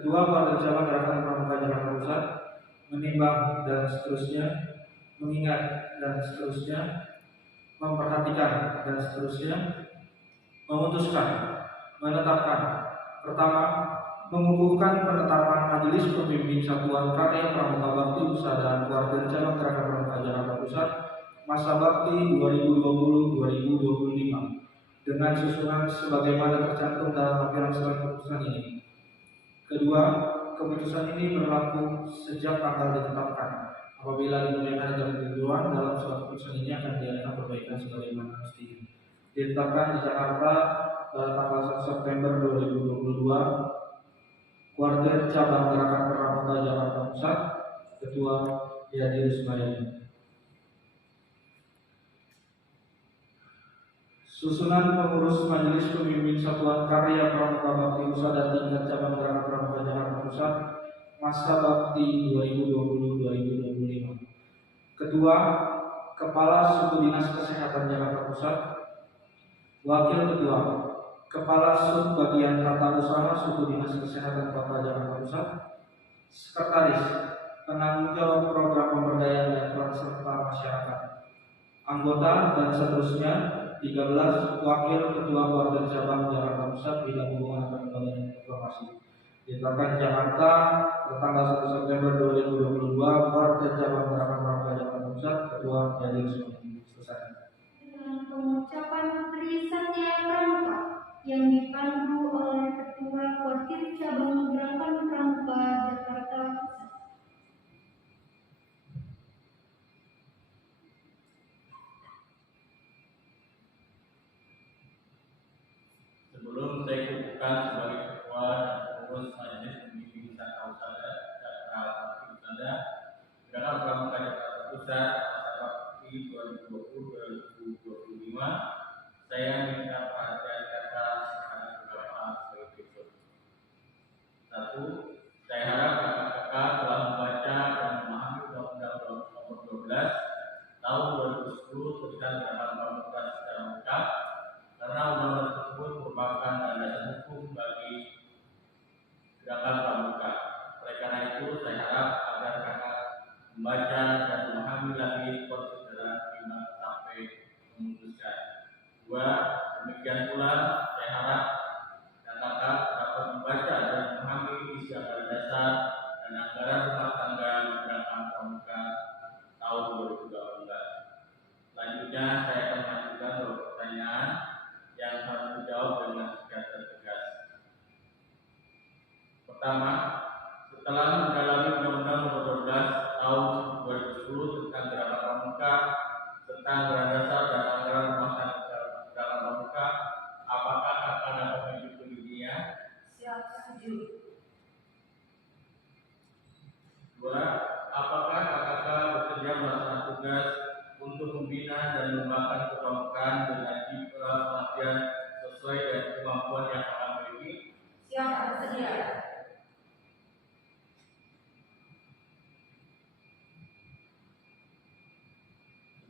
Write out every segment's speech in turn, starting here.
Kedua, Kuartir Cabang Gerakan Pramuka Jakarta Pusat menimbang dan seterusnya, mengingat dan seterusnya, memperhatikan dan seterusnya, memutuskan, menetapkan. Pertama, mengukuhkan penetapan Majelis Pembimbing Satuan Karya Pramuka Bakti Usaha Kuartir Cabang Gerakan Pramuka Jakarta Pusat masa bakti 2020-2025 dengan susunan sebagaimana tercantum dalam lampiran surat keputusan ini. Kedua, keputusan ini berlaku sejak tanggal ditetapkan. Apabila dimuliakan dan ketentuan dalam surat keputusan ini akan diadakan perbaikan sebagaimana mestinya. Ditetapkan di Jakarta pada tanggal 1 September 2022. Kuartir Cabang Gerakan Pramuka Jakarta Pusat, Ketua Yadi Rusmayadi. Susunan pengurus Majelis Pembimbing Satuan Karya Pramuka Bakti Usaha dan tingkat cabang Gerakan Pramuka Jakarta Pusat masa bakti 2020-2025. Kedua, Kepala Suku Dinas Kesehatan Jakarta Pusat, Wakil Ketua, Kepala Sub Bagian Tata Usaha Suku Dinas Kesehatan Kota Jakarta Pusat, Sekretaris, Penanggung Jawab Program Pemberdayaan dan Peran Serta Masyarakat, anggota dan seterusnya. 13. Wakil Ketua Kuartir Cabang Jakarta Pusat Bidang Hubungan Antar dan Informasi. Ditetapkan Jakarta tanggal 1 September 2022. Kuartir Cabang Gerakan Pramuka Jakarta Pusat, Ketua Yadi Rusmayadi. Selesai. Dengan pengucapan Tri Satya Pramuka yang dipandu oleh Ketua Kuartir Cabang Gerakan Pramuka Jakarta Pusat. Sebelum saya kukuhkan sebagai ketua dan pengurus Majelis Pembimbing Satuan Usaha Gerakan Pramuka Jakarta Pusat masa bakti 2020-2025, saya minta perhatian kata terhadap beberapa hal sebagai berikut. 1. Saya harap kakak-kakak telah membaca dan memahami Undang-Undang Nomor 12 Tahun 2010 tentang Gerakan Pramuka secara lengkap, karena undang-undang tersebut merupakan landasan hukum bagi gerakan pramuka. Oleh karena itu, saya harap agar kakak membaca dan memahami lagi konsideran 5 sampai memutuskan. 2. Demikian pula, saya harap kakak dapat membaca dan memahami isi anggaran dasar dan anggaran rumah tangga gerakan pramuka tahun 2018. Selanjutnya, saya akan mengajukan beberapa pertanyaan yang harus dijawab dengan tegas dan tegas. Pertama, setelah mendalami Undang-Undang Nomor 12 Tahun 2010 tentang Gerakan Pramuka, tentang anggaran dasar dan anggaran rumah tangga gerakan pramuka, apakah akan dapat menyetujui? Siap, setuju. 2. Apakah kakak bersedia melaksanakan tugas untuk membina dan mengembangkan kepramukaan dengan pelatihan sesuai dengan kemampuan yang akan miliki? Siap, bersedia.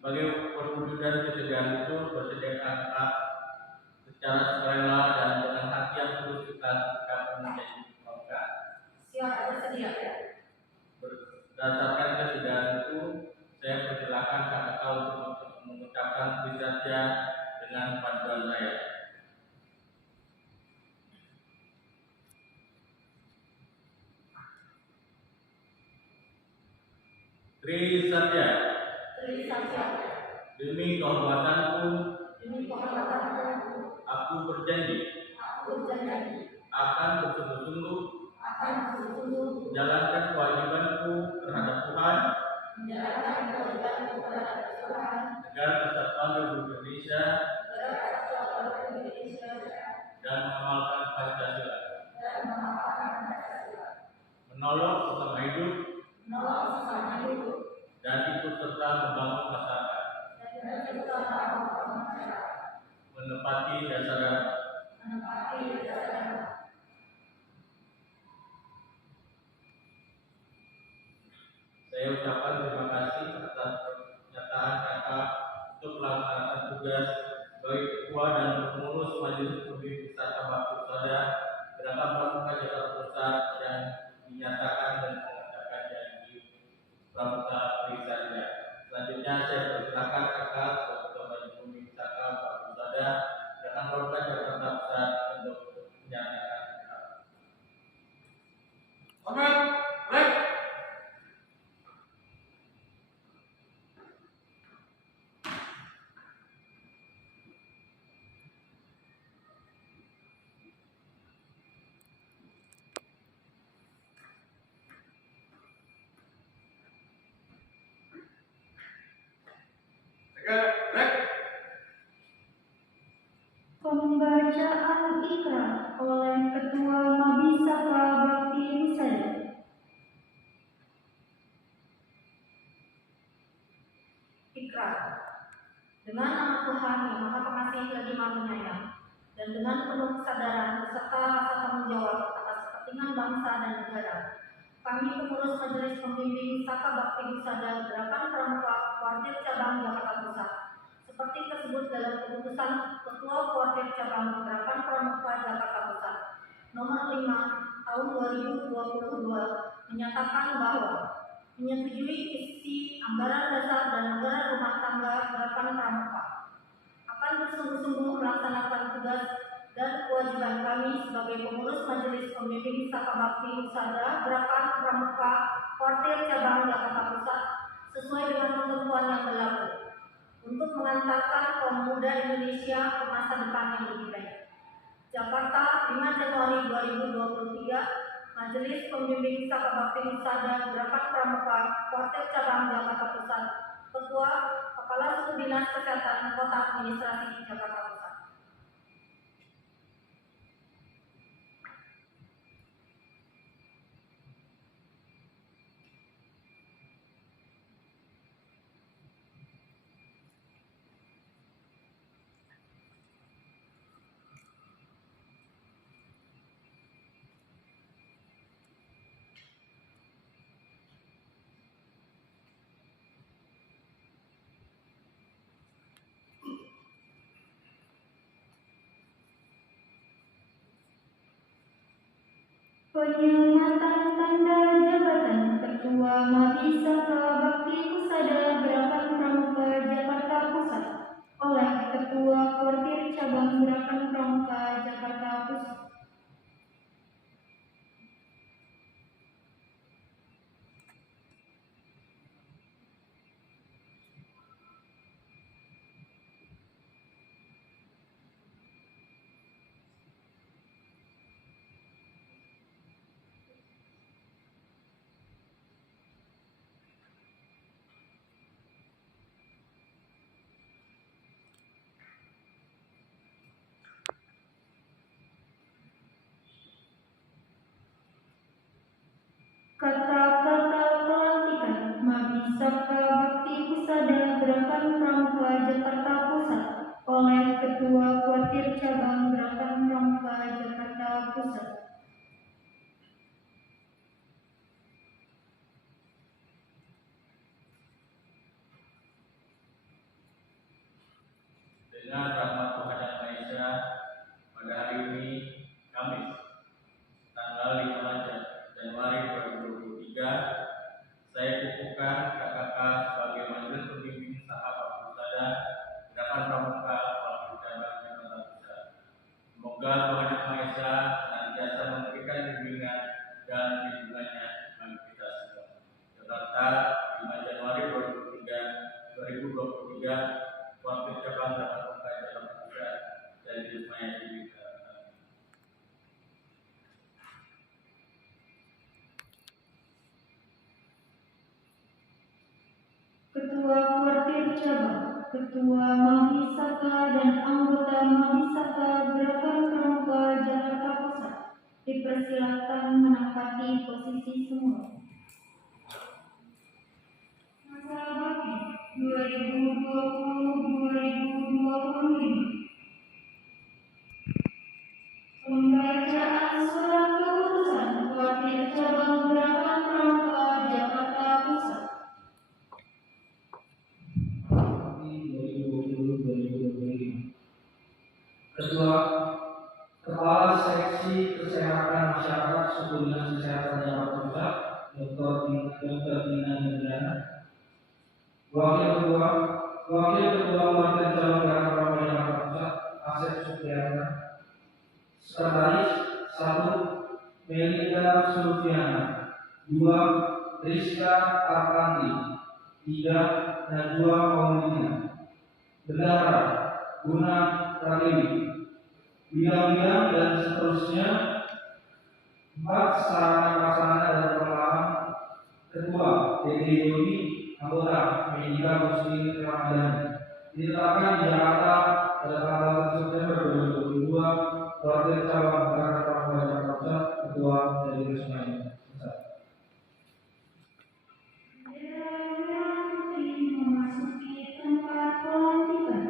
Sebagai perwujudan kesediaan itu, bersediakah kakak secara sukarela dan dengan hati yang tulus kita menjadi pramuka? Siap, bersedia. Berdasarkan kesediaan itu, saya persilahkan kakak untuk mengucapkan Tri Satya dengan panduan saya. Tri Satya. Tri Satya. Demi kehormatanku, aku berjanji akan bersungguh-sungguh menjalankan kewajibanku terhadap Tuhan, negara kesatuan Republik Indonesia, dan mengamalkan Pancasila, menolong sesama hidup, dan ikut serta membangun masyarakat, menepati dasar agama. Saya ucapkan terima kasih atas pernyataan kakak untuk melaksanakan tugas sebagai ketua dan pengurus Majelis Pembimbing Satuan Bakti Usaha Gerakan Pramuka Jakarta Pusat yang Dengan amat Tuhan yang Maha Pengasih lagi Maha Penyayang, dan dengan penuh kesadaran beserta rasa tanggung jawab atas kepentingan bangsa dan negara, kami pengurus Majelis Pembimbing Saka Bakti Husada Gerakan Pramuka Kuartir Cabang Jakarta Pusat, seperti tersebut dalam keputusan Ketua Kuartir Cabang Gerakan Pramuka Jakarta Pusat Nomor 5 Tahun 2022 menyatakan bahwa menyetujui isi anggaran dasar dan anggaran rumah tangga Gerakan Pramuka, akan bersungguh-sungguh melaksanakan tugas dan kewajiban kami sebagai pengurus Majelis Pembimbing Saka Bakti Husada Gerakan Pramuka Kuartir Cabang Jakarta Pusat sesuai dengan ketentuan yang berlaku untuk mengantarkan kaum muda Indonesia ke masa depan yang lebih baik. Jakarta, 5 Januari 2023, Majelis Pembimbing Saka Bakti Husada Gerakan Pramuka Kuartir Cabang Jakarta Pusat, Ketua Kepala Suku Dinas Kesehatan Kota Administrasi Jakarta Pusat. Penyematan tanda jabatan Ketua Mabi Saka Bakti Husada Gerakan Pramuka Jakarta Pusat oleh Ketua Kuartir Cabang Gerakan Pramuka Jakarta Pusat. Kata-kata pelantikan Mabi Saka Bakti Husada Gerakan Pramuka Jakarta Pusat oleh Ketua Kuartir Cabang Gerakan Pramuka Jakarta Pusat. Dengan rahmat Tuhan Yang Maha Esa, pada hari ini Kamis tanggal 5 Januari 2023, saya kukuhkan kakak sebagai Majelis Pembimbing Saka Bakti Husada Gerakan Pramuka Kuartir Cabang Jakarta Pusat. Semoga Tuhan Yang Maha Esa senantiasa memberikan bimbingan dan lindungannya bagi kita semua. Jakarta, 5 Januari 2023, Kuartir Cabang Jakarta Pusat dan Wismaya Dibika. Ketua Kuartir Cabang, Ketua Mabi Saka dan anggota Mabi Saka Gerakan Pramuka Jakarta Pusat dipersilakan menempati posisi semula. Masa bakti 2020-2025. Pembacaan surat keputusan Kuartir Cabang Gerakan Pramuka Jakarta Pusat. Ketua Kepala Seksi Kesehatan Masyarakat Suku Dinas Kesehatan Jakarta Pusat, Dr. Dina Nirjana. Wakil Ketua Kuartir Cabang Gerakan Pramuka Jakarta Pusat, Asep Supriyatna. Sekretaris 1 Melinda Sulfiana, 2 Rizka Arkanti, 3 Najwa Maulina. Bendahara Guna Pratiwi. Bidang-bidang dan seterusnya 4 sarana prasarana dan pengalaman. Ketua DD Yoni, anggota Medika Muslim Ramadhani. Ditetapkan di Jakarta pada tanggal 1 September 2022. Kuartir Cabang Gerakan Pramuka Jakarta Pusat, Ketua dari Wismaya Pusat. Bendera merah putih memasuki tempat pelantikan.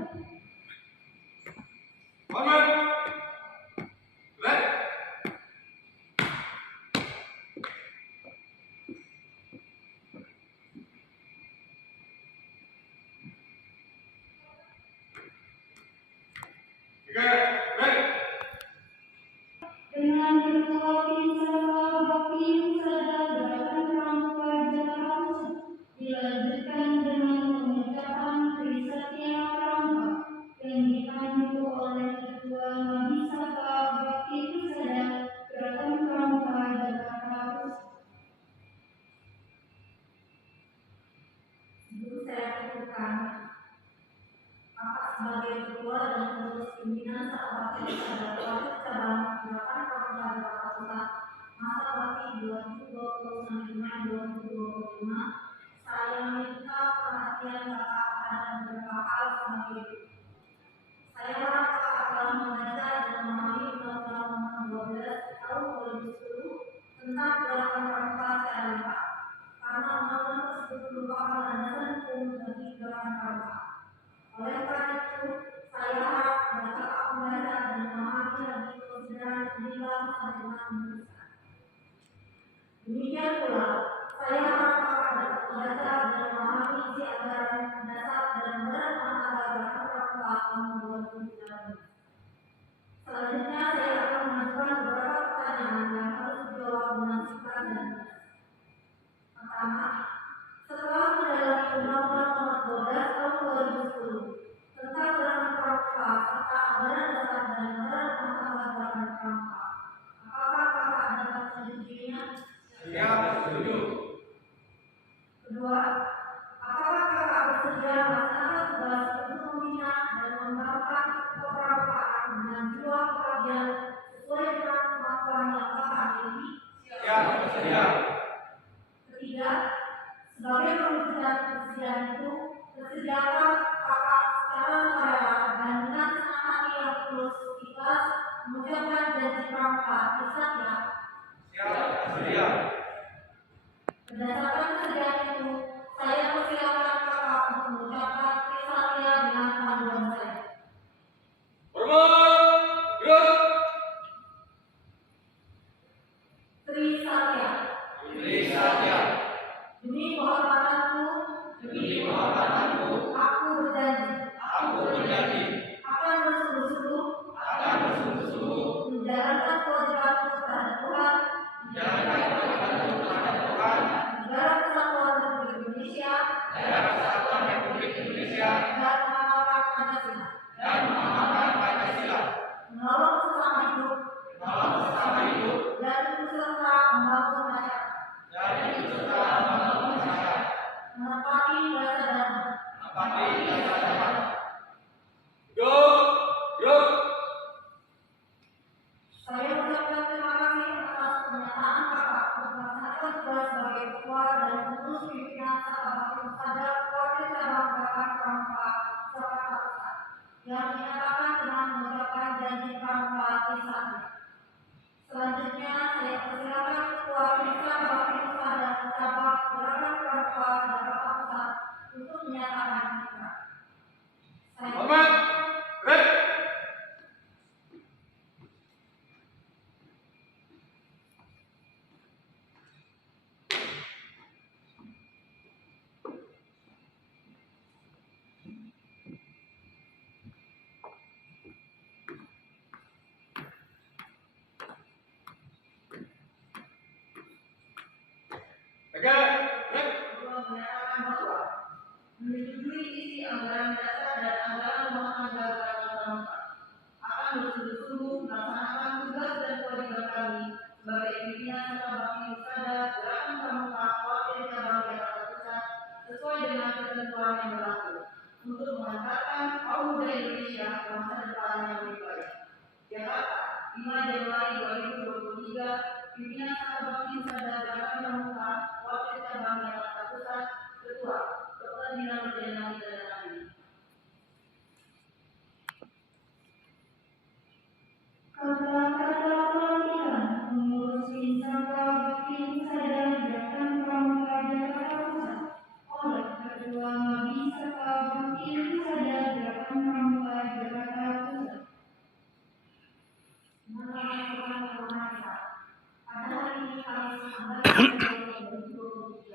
Dengan ketua Pinsaka Bakti Husada Gerakan Pramuka Jakarta Pusat dilanjutkan dengan pengucapan Trisatya Pramuka yang dipandu oleh Ketua Mabisaka Bakti Husada Gerakan Pramuka Jakarta Pusat. Sebelum saya tentukan Bapak sebagai Ketua dan pengurus pimpinan Sakabakti Husada Wakil Cabang Gerakan Pramuka Jakarta Pusat masa bakti 2020 sampai dengan 2025, saya minta perhatian Bapak pada beberapa hal sebagai berikut. Saya harap Bapak telah membaca dan memahami Undang-Undang Nomor 12 Tahun 2010 tentang Gerakan Pramuka secara lengkap, karena undang-undang tersebut merupakan landasan hukum bagi Gerakan Pramuka. Oleh karena itu, saya harap agar Bapak membaca dan memahami lagi konsideran penilaian sampai dengan memutuskan. Demikian pula, saya harap Bapak dapat membaca dan memahami isi anggaran dasar dan anggaran rumah tangga Gerakan Pramuka tahun 2019. Selanjutnya, saya akan mengajukan beberapa pertanyaan yang harus dijawab dengan singkat dan jelas. Pertama, setelah mendalami Undang-Undang Nomor 12 Tahun 2010 tentang Gerakan Pramuka serta anggaran dasar dan anggaran rumah tangga Gerakan Pramuka, apakah Bapak dapat menyetujuinya? Siap, setuju. Kedua, apakah Bapak bersedia melaksanakan tugas untuk membina dan mengembangkan kepramukaan dengan jiwa pengabdian sesuai dengan kemampuan yang Bapak miliki? Siap, siap. Ketiga, sebagai perwujudan kesediaan itu, bersediakah Bapak secara sukarela dan dengan senang hati yang tulus ikhlas mengucapkan janji pramuka Trisatya? Siap, siap. Berdasarkan kesediaan itu, saya persilakan Bapak untuk mengucapkan Trisatya dengan panduan saya. Hormat, gerak. Trisatya. Trisatya. Demi kehormatanku, aku berjanji akan bersungguh-sungguh menjalankan kewajibanku terhadap Tuhan, negara kesatuan Republik Indonesia, dan mengamalkan Pancasila, menolong sesama hidup, dan ikut serta membangun masyarakat, menepati bahasa dharma. Gerak. Saya mengucapkan terima kasih atas pernyataan Bapak untuk melaksanakan tugas sebagai Ketua dan pengurus pimpinan Sakabakti Husada Wakil Cabang Gerakan Pramuka Jakarta Pusat yang dinyatakan dengan mengucapkan janji pramuka Trisatya. Selanjutnya, saya persilakan Ketua Sakabakti Husada Cabang Gerakan Pramuka Jakarta Pusat untuk menyatakan ikrar. Hormat, gerak. Kedua, menyatakan bahwa menyetujui isi anggaran dasar dan anggaran rumah tangga Gerakan Pramuka akan bersungguh-sungguh melaksanakan tugas dan kewajiban kami sebagai pimpinan Sakabakti Husada Gerakan Pramuka Wakil Cabang Jakarta Pusat sesuai dengan ketentuan yang berlaku untuk mengantarkan kaum muda Indonesia ke masa depan yang lebih baik. Jakarta, 5 Januari 2023, pimpinan Sakabakti Husada Gerakan Pramuka Wakil Cabang Jakarta Pusat, Ketua Dr. Dina Nurjana Widarani. Kata-kata pelantikan pengurus Pinsaka Bakti Husada Gerakan Pramuka Jakarta Pusat oleh Ketua Mabisaka Bakti Husada Gerakan Pramuka Jakarta Pusat. Pada hari ini Kamis 16 Januari 2023,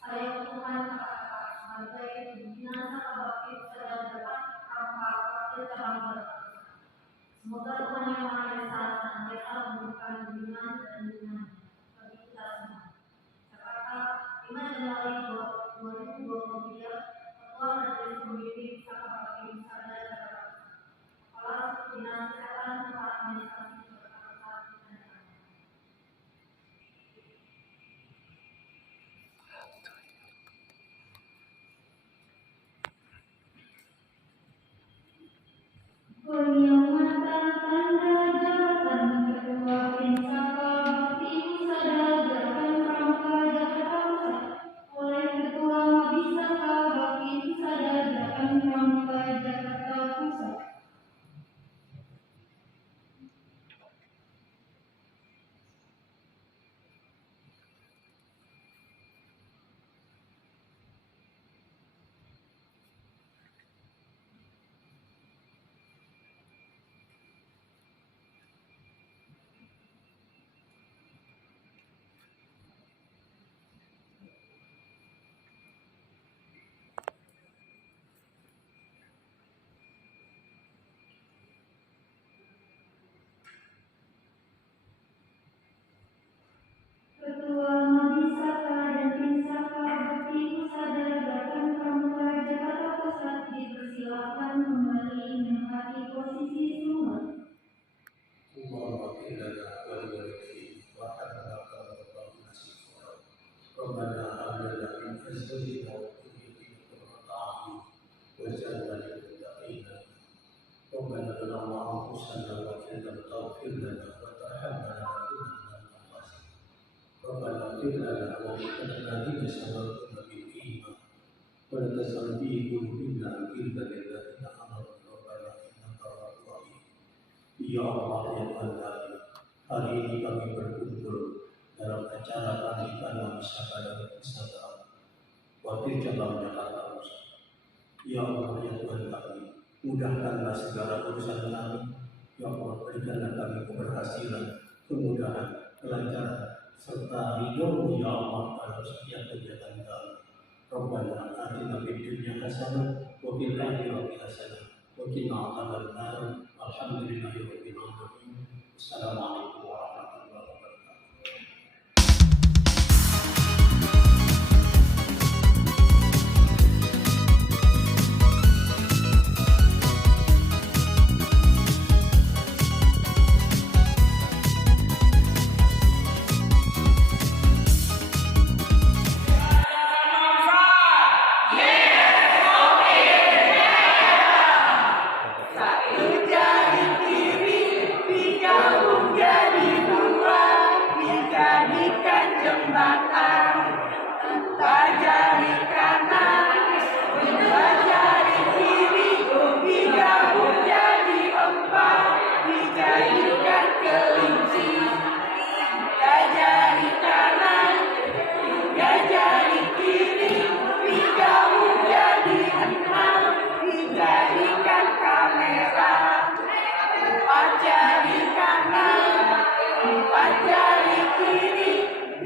saya ucapkan kata-kata sebagai pimpinan Sakabakti Husada Gerakan Pramuka Wakil Cabang Jakarta Pusat. Semoga Tuhan Yang Maha Esa senantiasa memberikan bimbingan dan dukungan bagi kita semua. Jakarta, 5 Januari 2023, Ketua Majelis Pembimbing Saka Bakti Wisata Jakarta, Kepala Dinas Kesehatan Kepala Administrasi Jakarta Pusat dan lain-lain. Penyelamatan tanda jabatan Ketua Saka Bakti Wisata Gerakan Pramuka Jakarta Pusat oleh Ketua Mabis Saka Bakti Wisata Gerakan Pramuka Jakarta Pusat. Ketua Mabis Saka dan Tim Saka Bakti Wisata Gerakan Pramuka Jakarta Pusat dipersilakan kembali menempati posisi semula. Ya Allah ya Tuhan kami, hari ini kami berkumpul dalam acara pernikahan wisata dan wisata Wakil Cabang Jakarta Pusat. Ya Allah ya Tuhan kami, mudahkanlah segala urusan kami. Ya Allah, berikanlah kami keberhasilan, kemudahan, kelancaran, serta ridho-Mu ya Allah dalam setiap kegiatan kami. Rabbana atina fid dunya hasanah wa fil akhirati hasanah wa qina adzabannar. Alhamdulillahirabbil alamin. Assalamualaikum warahmatullahi wabarakatuh.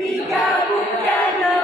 Digabung jadi